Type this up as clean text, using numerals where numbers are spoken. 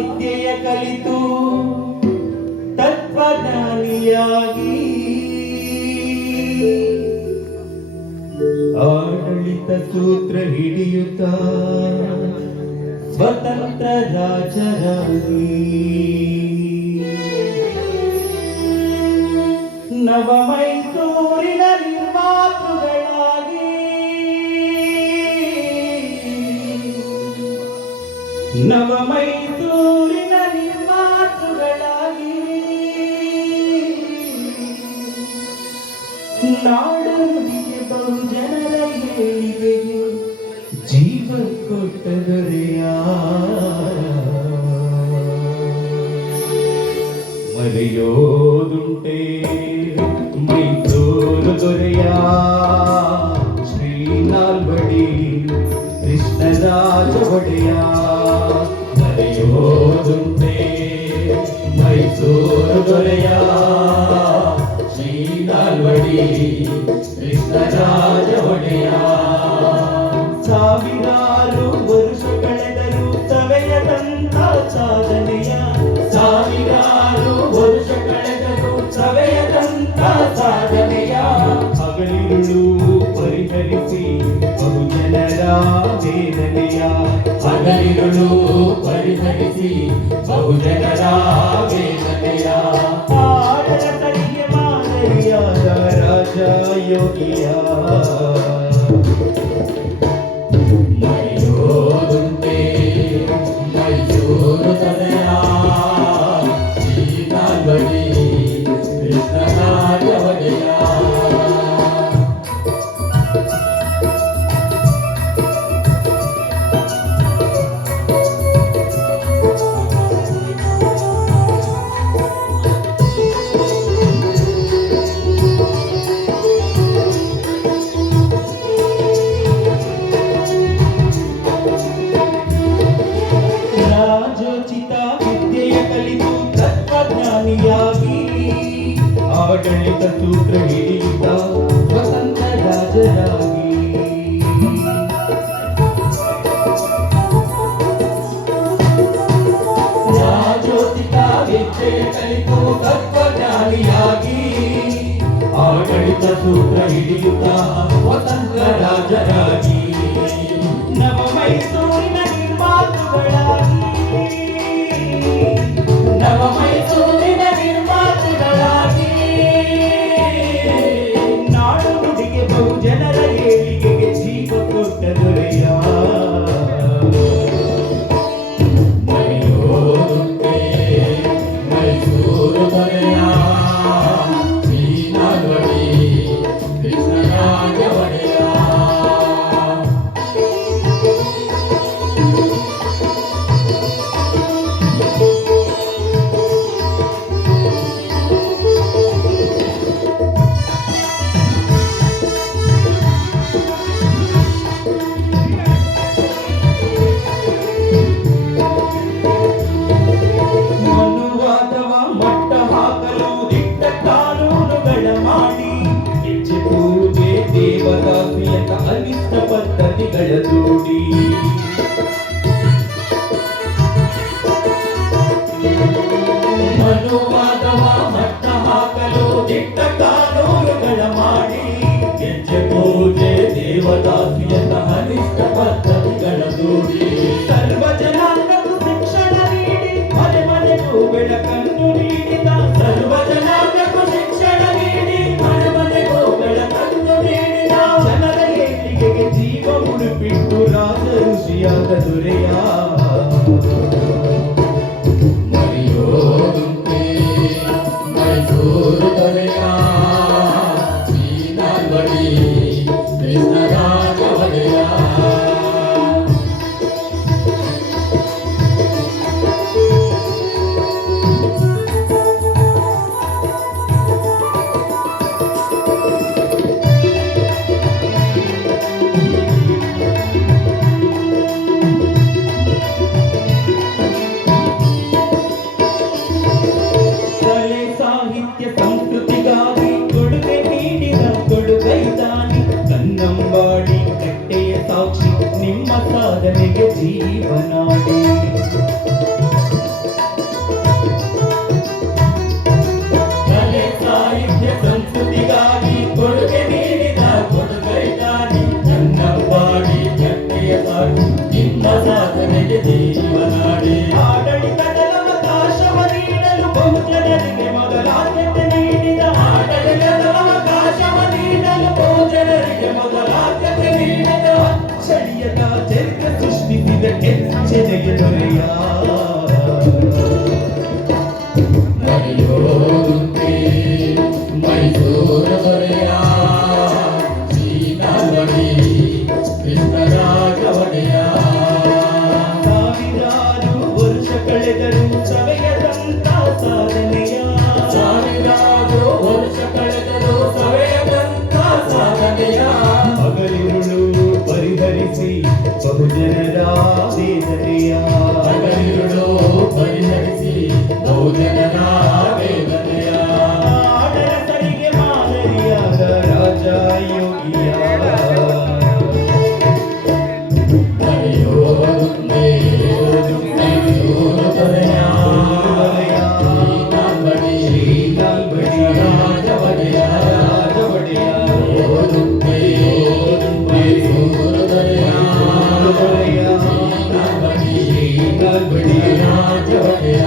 ವಿದ್ಯೆಯ ಕಲಿತು ತತ್ವಜ್ಞಾನಿಯಾಗಿ ಆಡಳಿತ ಸೂತ್ರ ಹಿಡಿಯುತ್ತ ಸ್ವತಂತ್ರ ರಾಜರಾಗಿ ನವ ಮೈಸೂರಿನ ನಿರ್ಮಾತೃಗಳಾಗಿ ನವ ಮೈಸೂರಿನ ನಿರ್ಮಾತೃಗಳಾಗಿ ನಾಡು ನುಡಿಗೆ ಬಹುಜನರ ಏಳಿಗೆಗೆ ಜೀವ ಕೊಟ್ಟ ದೊರೆಯ ಮರೆಯೋದುಂಟೆ ಮೈಸೂರು ದೊರೆಯ ಶ್ರೀ ನಾಲ್ವಡಿ ಕೃಷ್ಣರಾಜ ಒಡೆಯ ಮರೆಯೋದುಂಟೆ ಮೈಸೂರು ದೊರೆಯ ಶ್ರೀ ನಾಲ್ವಡಿ ಕೃಷ್ಣರಾಜ ಒಡೆಯ ಸಾವಿರಾರು ವರುಷ ಕಳೆದರೂ ಸವೆಯದಂತ ಸಾಧನೆಯ ಸಾವಿರಾರು ವರುಷ ಕಳೆದರೂ ಸವೆಯದಂತ ಸಾಧನೆಯ ಹಗಲಿರುಳು ಪರಿಹರಿಸಿ ಬಹುಜನರ ವೇದನೆಯ ಹಗಲಿರುಳು ಪರಿಹರಿಸಿ ಬಹುಜನರ ವೇದನೆಯ ಆಡಳಿತಕ್ಕೆ ಮಾದರಿಯಾದ ರಾಜ ಯೋಗಿಯ ಮರೆಯೋದುಂಟೆ ಮೈಸೂರು ದೊರೆಯ ಶ್ರೀ ನಾಲ್ವಡಿ ಕೃಷ್ಣರಾಜ ಒಡೆಯ ರಾಜೋಚಿತ ವಿದ್ಯೆಯ ಕಲಿತು ತತ್ವಜ್ಞಾನಿಯಾಗಿ ಆಡಳಿತ ಸೂತ್ರ ಹಿಡಿಯುತ್ತ ಸ್ವತಂತ್ರ ರಾಜರಾಗಿ ರಾಜೋಚಿತ ವಿದ್ಯೆಯ ಕಲಿತು ತತ್ವಜ್ಞಾನಿಯಾಗಿ ಆಡಳಿತ ಸೂತ್ರ ಹಿಡಿಯುತ್ತ ಸ್ವತಂತ್ರ ರಾಜರಾಗಿ ನವ ಮೈಸೂರಿನ ನಿರ್ಮಾತೃಗಳಾಗಿ ನವ ಮೈಸೂರಿನ ನಿರ್ಮಾತೃಗಳಾಗಿ ನಾಡು ನುಡಿಗೆ ಬಹುಜನರ ಏಳಿಗೆಗೆ ಜೀವ ಕೊಟ್ಟ ದೊರೆಯ ಮರೆಯೋದುಂಟೆ ಮೈಸೂರು ದೊರೆಯ ಶ್ರೀ ನಾಲ್ವಡಿ ಕೃಷ್ಣರಾಜ ಒಡೆಯ ಕಳೆದರೂ ಸವೆಯದಂತ ಸಾಧನೆಯ ಸಾವಿರಾರು ವರ್ಷ ಕಳೆದರೂ ಸವೆಯದಂತ ಸಾಧನೆಯ ಹಗಲಿರುಳು ಪರಿಹರಿಸಿ ಬಹುಜನರ ವೇದನೆಯ ಹಗಲಿರುಳು ಪರಿಹರಿಸಿ ಬಹುಜನರ ವೇದನೆಯ ಆಡಳಿತರಿಗೆ ಮಾದರಿಯಾದ ರಾಜ ಯೋಗಿಯ ಹರಿಯೋದುಂಬೆ ಓದುಂಬೆ ಸೂರದೊರೆಯ ಶ್ರೀನಾಲ್ಬಡಿ ರಾಜವಡೆಯ ಓದುಂಬೆ ಓದುಂಬೆ ಸೂರದೊರೆಯ ಶ್ರೀನಾಲ್ಬಡಿ ರಾಜವಡೆಯ